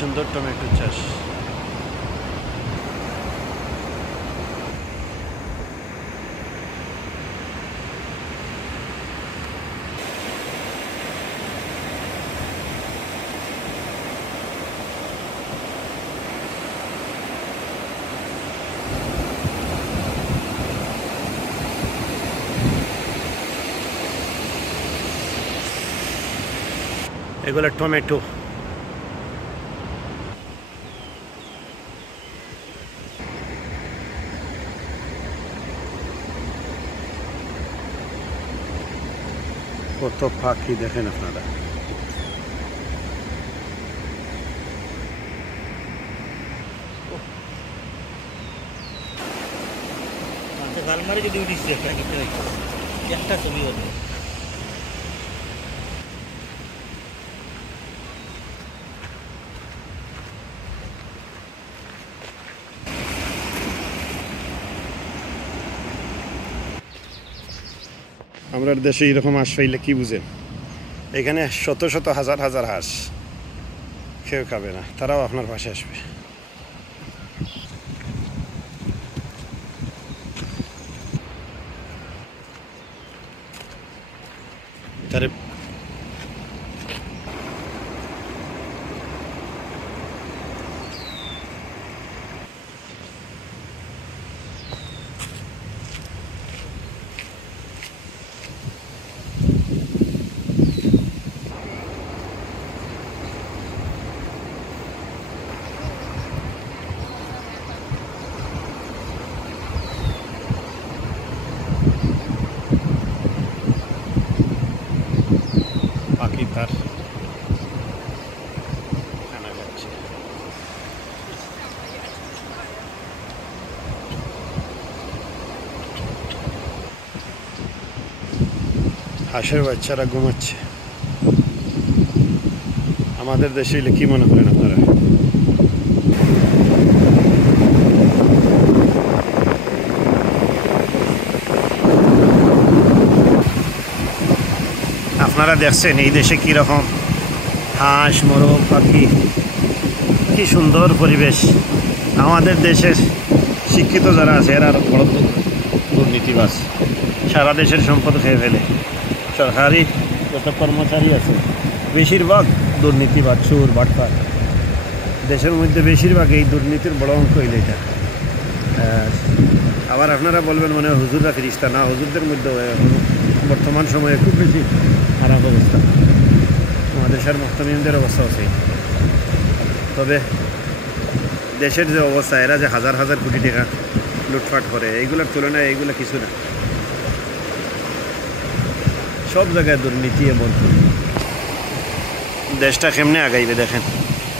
সুন্দর টমেটো চাষ। এগুলো টমেটো। কত পাখি দেখেন আপনারা। আলমারি যদি উঠিস একটা ছবি হবে। আমরা দেশে এরকম হাঁস পাইলে কি বুঝেন? এখানে শত শত হাজার হাজার হাঁস, কেউ খাবে না, তারাও আপনার পাশে আসবে। তারে পাখি তার খানা খাচ্ছে। হাঁসের বাচ্চারা ঘুমাচ্ছে। আমাদের দেশে এলে কি মনে করেন আপনারা? আপনারা দেখছেন এই দেশে কীরকম হাঁস, মোরগ, পাখি, কি সুন্দর পরিবেশ। আমাদের দেশের শিক্ষিত যারা আছে এরা আরও বড় দুর্নীতিবাজ, সারা দেশের সম্পদ খেয়ে ফেলে। সরকারি যত কর্মচারী আছে বেশিরভাগ দুর্নীতিবাজ, চোর, বাটপার। দেশের মধ্যে বেশিরভাগ এই দুর্নীতির বড় অঙ্ক হইল এটা। আবার আপনারা বলবেন মনে হয় হুজুররা ফিরিস্তা। না, হুজুরদের মধ্যেও বর্তমান সময়ে খুব বেশি খারাপ অবস্থা। আমাদের দেশের মুহতামিমদের অবস্থা আছে। তবে দেশের যে অবস্থা, এরা যে হাজার হাজার কোটি টাকা লুটপাট করে, এইগুলোর তুলনায় এইগুলো কিছু না। সব জায়গায় দুর্নীতি। এমন দেশটা কেমনে আগাইবে দেখেন।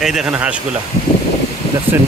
এই দেখেন হাঁসগুলা দেখছেন।